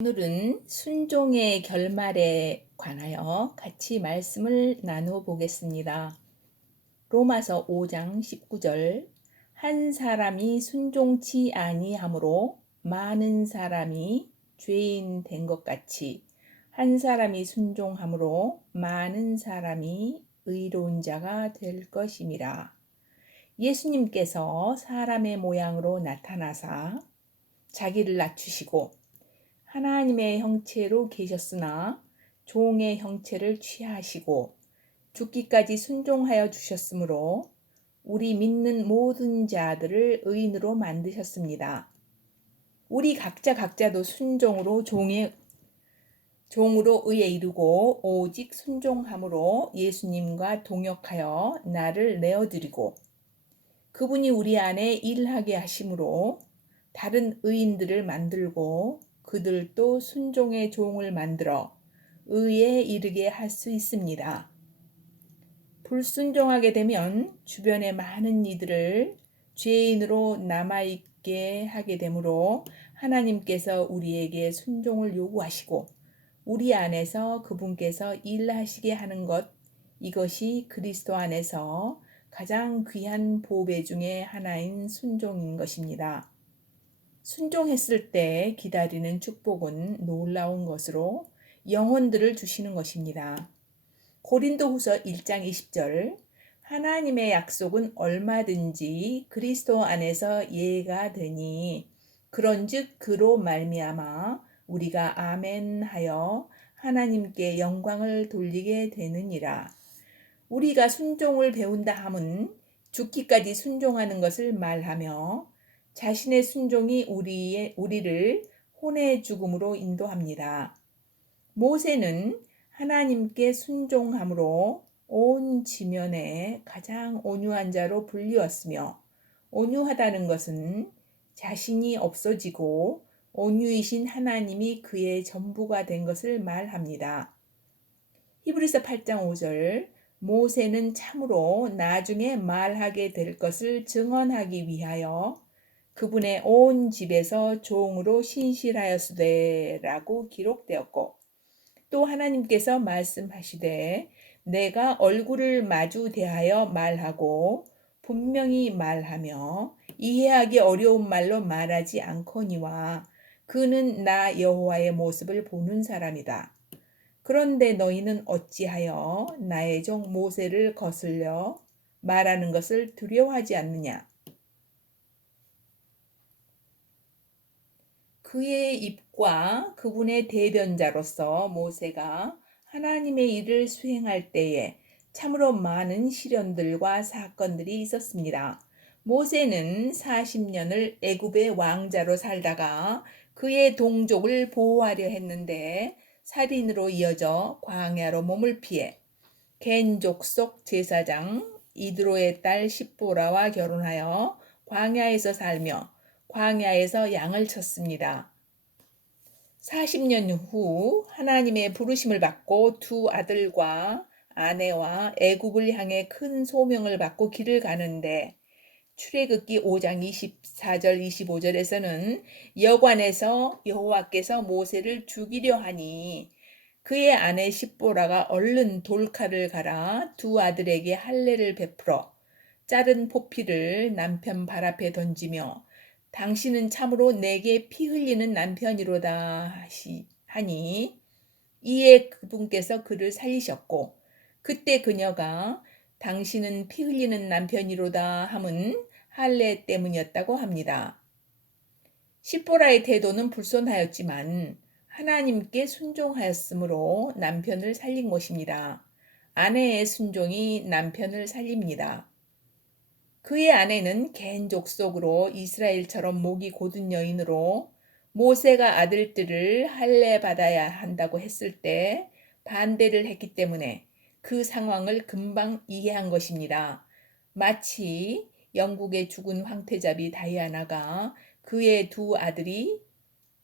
오늘은 순종의 결말에 관하여 같이 말씀을 나누어 보겠습니다. 로마서 5장 19절 한 사람이 순종치 아니함으로 많은 사람이 죄인 된 것 같이 한 사람이 순종함으로 많은 사람이 의로운 자가 될 것임이라. 예수님께서 사람의 모양으로 나타나사 자기를 낮추시고 하나님의 형체로 계셨으나 종의 형체를 취하시고 죽기까지 순종하여 주셨으므로 우리 믿는 모든 자들을 의인으로 만드셨습니다. 우리 각자도 순종으로 종으로 의에 이르고 오직 순종함으로 예수님과 동역하여 나를 내어드리고 그분이 우리 안에 일하게 하심으로 다른 의인들을 만들고 그들도 순종의 종을 만들어 의에 이르게 할 수 있습니다. 불순종하게 되면 주변의 많은 이들을 죄인으로 남아있게 하게 되므로 하나님께서 우리에게 순종을 요구하시고 우리 안에서 그분께서 일하시게 하는 것, 이것이 그리스도 안에서 가장 귀한 보배 중에 하나인 순종인 것입니다. 순종했을 때 기다리는 축복은 놀라운 것으로 영혼들을 주시는 것입니다. 고린도후서 1장 20절 하나님의 약속은 얼마든지 그리스도 안에서 예가 되니 그런즉 그로 말미암아 우리가 아멘 하여 하나님께 영광을 돌리게 되느니라. 우리가 순종을 배운다 함은 죽기까지 순종하는 것을 말하며 자신의 순종이 우리를 혼의 죽음으로 인도합니다. 모세는 하나님께 순종함으로 온 지면에 가장 온유한 자로 불리웠으며 온유하다는 것은 자신이 없어지고 온유이신 하나님이 그의 전부가 된 것을 말합니다. 히브리서 8장 5절 모세는 참으로 나중에 말하게 될 것을 증언하기 위하여 그분의 온 집에서 종으로 신실하였으되라고 기록되었고 또 하나님께서 말씀하시되 내가 얼굴을 마주 대하여 말하고 분명히 말하며 이해하기 어려운 말로 말하지 않거니와 그는 나 여호와의 모습을 보는 사람이다. 그런데 너희는 어찌하여 나의 종 모세를 거슬려 말하는 것을 두려워하지 않느냐? 그의 입과 그분의 대변자로서 모세가 하나님의 일을 수행할 때에 참으로 많은 시련들과 사건들이 있었습니다. 모세는 40년을 애굽의 왕자로 살다가 그의 동족을 보호하려 했는데 살인으로 이어져 광야로 몸을 피해 겐 족속 제사장 이드로의 딸 십보라와 결혼하여 광야에서 살며 광야에서 양을 쳤습니다. 40년 후 하나님의 부르심을 받고 두 아들과 아내와 애굽을 향해 큰 소명을 받고 길을 가는데 출애굽기 5장 24절 25절에서는 여관에서 여호와께서 모세를 죽이려 하니 그의 아내 십보라가 얼른 돌칼을 갈아 두 아들에게 할례를 베풀어 자른 포피를 남편 발 앞에 던지며 당신은 참으로 내게 피 흘리는 남편이로다 하니 이에 그분께서 그를 살리셨고 그때 그녀가 당신은 피 흘리는 남편이로다 함은 할례 때문이었다고 합니다. 십보라의 태도는 불손하였지만 하나님께 순종하였으므로 남편을 살린 것입니다. 아내의 순종이 남편을 살립니다. 그의 아내는 겐 족속으로 이스라엘처럼 목이 곧은 여인으로 모세가 아들들을 할례 받아야 한다고 했을 때 반대를 했기 때문에 그 상황을 금방 이해한 것입니다. 마치 영국의 죽은 황태자비 다이아나가 그의 두 아들이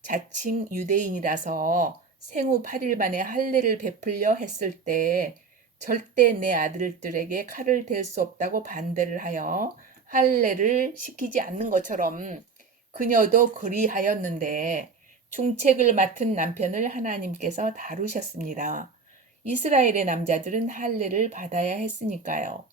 자칭 유대인이라서 생후 8일 만에 할례를 베풀려 했을 때 절대 내 아들들에게 칼을 댈 수 없다고 반대를 하여 할례를 시키지 않는 것처럼 그녀도 그리하였는데 중책을 맡은 남편을 하나님께서 다루셨습니다. 이스라엘의 남자들은 할례를 받아야 했으니까요.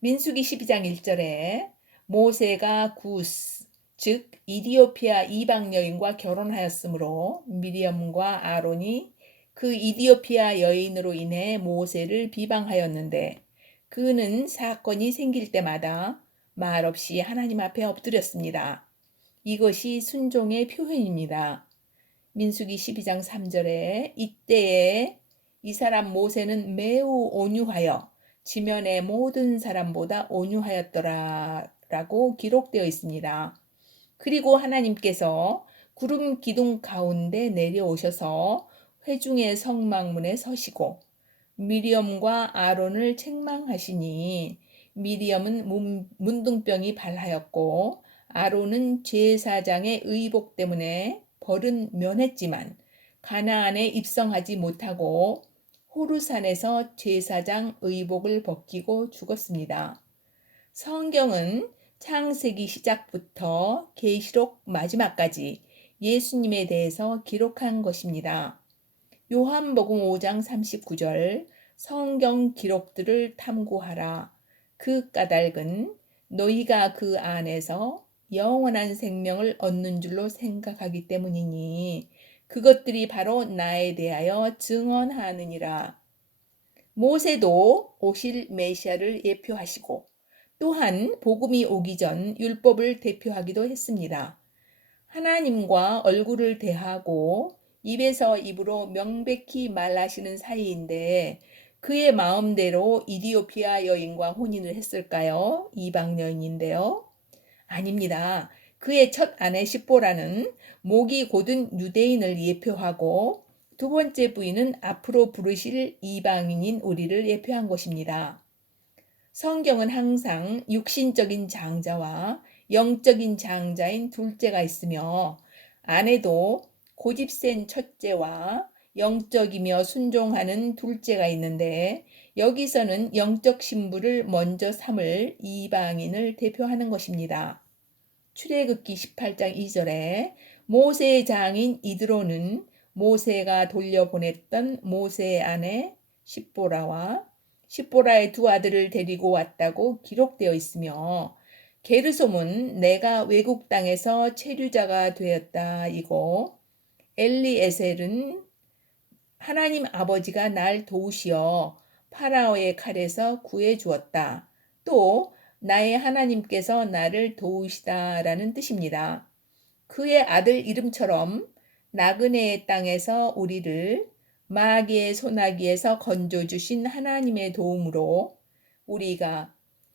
민수기 12장 1절에 모세가 구스, 즉 이디오피아 이방 여인과 결혼하였으므로 미리엄과 아론이 그 이디오피아 여인으로 인해 모세를 비방하였는데 그는 사건이 생길 때마다 말없이 하나님 앞에 엎드렸습니다. 이것이 순종의 표현입니다. 민수기 12장 3절에 이때에 이 사람 모세는 매우 온유하여 지면의 모든 사람보다 온유하였더라 라고 기록되어 있습니다. 그리고 하나님께서 구름 기둥 가운데 내려오셔서 회중의 성막문에 서시고 미리엄과 아론을 책망하시니 미리엄은 문둥병이 발하였고 아론은 제사장의 의복 때문에 벌은 면했지만 가나안에 입성하지 못하고 호르산에서 제사장 의복을 벗기고 죽었습니다. 성경은 창세기 시작부터 계시록 마지막까지 예수님에 대해서 기록한 것입니다. 요한복음 5장 39절 성경 기록들을 탐구하라. 그 까닭은 너희가 그 안에서 영원한 생명을 얻는 줄로 생각하기 때문이니 그것들이 바로 나에 대하여 증언하느니라. 모세도 오실 메시아를 예표하시고 또한 복음이 오기 전 율법을 대표하기도 했습니다. 하나님과 얼굴을 대하고 입에서 입으로 명백히 말하시는 사이인데 그의 마음대로 이디오피아 여인과 혼인을 했을까요? 이방 여인인데요. 아닙니다. 그의 첫 아내 십보라는 목이 곧은 유대인을 예표하고 두 번째 부인은 앞으로 부르실 이방인인 우리를 예표한 것입니다. 성경은 항상 육신적인 장자와 영적인 장자인 둘째가 있으며 아내도 고집센 첫째와 영적이며 순종하는 둘째가 있는데 여기서는 영적 신부를 먼저 삼을 이방인을 대표하는 것입니다. 출애굽기 18장 2절에 모세의 장인 이드로는 모세가 돌려보냈던 모세의 아내 십보라와 십보라의 두 아들을 데리고 왔다고 기록되어 있으며 게르솜은 내가 외국 땅에서 체류자가 되었다 이고 엘리에셀은 하나님 아버지가 날 도우시어 파라오의 칼에서 구해 주었다. 또 나의 하나님께서 나를 도우시다라는 뜻입니다. 그의 아들 이름처럼 나그네의 땅에서 우리를 마귀의 소나기에서 건져주신 하나님의 도움으로 우리가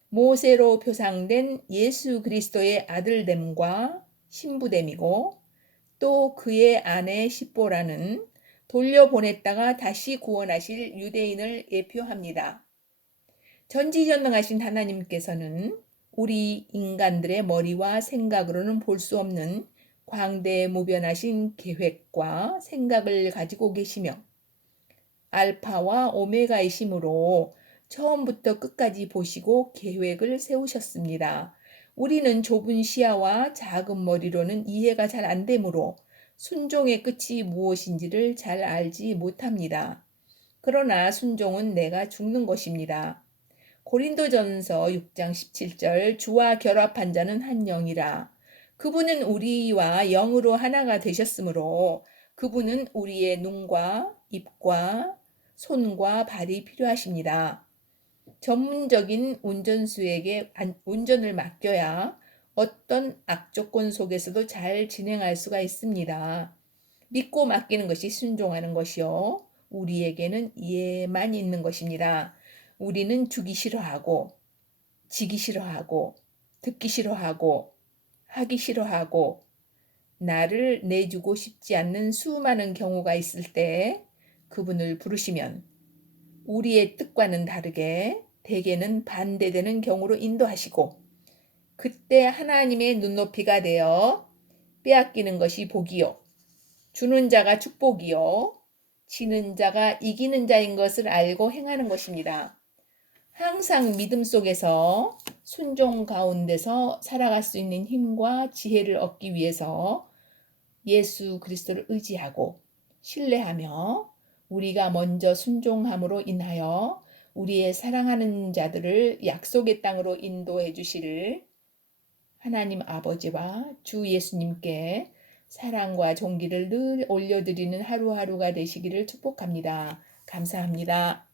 모세로 표상된 예수 그리스도의 아들됨과 신부됨이고 또 그의 아내 십보라는 돌려보냈다가 다시 구원하실 유대인을 예표합니다. 전지전능하신 하나님께서는 우리 인간들의 머리와 생각으로는 볼 수 없는 광대무변하신 계획과 생각을 가지고 계시며 알파와 오메가이심으로 처음부터 끝까지 보시고 계획을 세우셨습니다. 우리는 좁은 시야와 작은 머리로는 이해가 잘 안 되므로 순종의 끝이 무엇인지를 잘 알지 못합니다. 그러나 순종은 내가 죽는 것입니다. 고린도전서 6장 17절 주와 결합한 자는 한 영이라. 그분은 우리와 영으로 하나가 되셨으므로 그분은 우리의 눈과 입과 손과 발이 필요하십니다. 전문적인 운전수에게 운전을 맡겨야 어떤 악조건 속에서도 잘 진행할 수가 있습니다. 믿고 맡기는 것이 순종하는 것이요. 우리에게는 이해만 있는 것입니다. 우리는 주기 싫어하고, 지기 싫어하고, 듣기 싫어하고, 하기 싫어하고, 나를 내주고 싶지 않는 수많은 경우가 있을 때 그분을 부르시면 우리의 뜻과는 다르게 대개는 반대되는 경우로 인도하시고 그때 하나님의 눈높이가 되어 빼앗기는 것이 복이요. 주는 자가 축복이요. 지는 자가 이기는 자인 것을 알고 행하는 것입니다. 항상 믿음 속에서 순종 가운데서 살아갈 수 있는 힘과 지혜를 얻기 위해서 예수 그리스도를 의지하고 신뢰하며 우리가 먼저 순종함으로 인하여 우리의 사랑하는 자들을 약속의 땅으로 인도해 주시를 하나님 아버지와 주 예수님께 사랑과 존귀를 늘 올려드리는 하루하루가 되시기를 축복합니다. 감사합니다.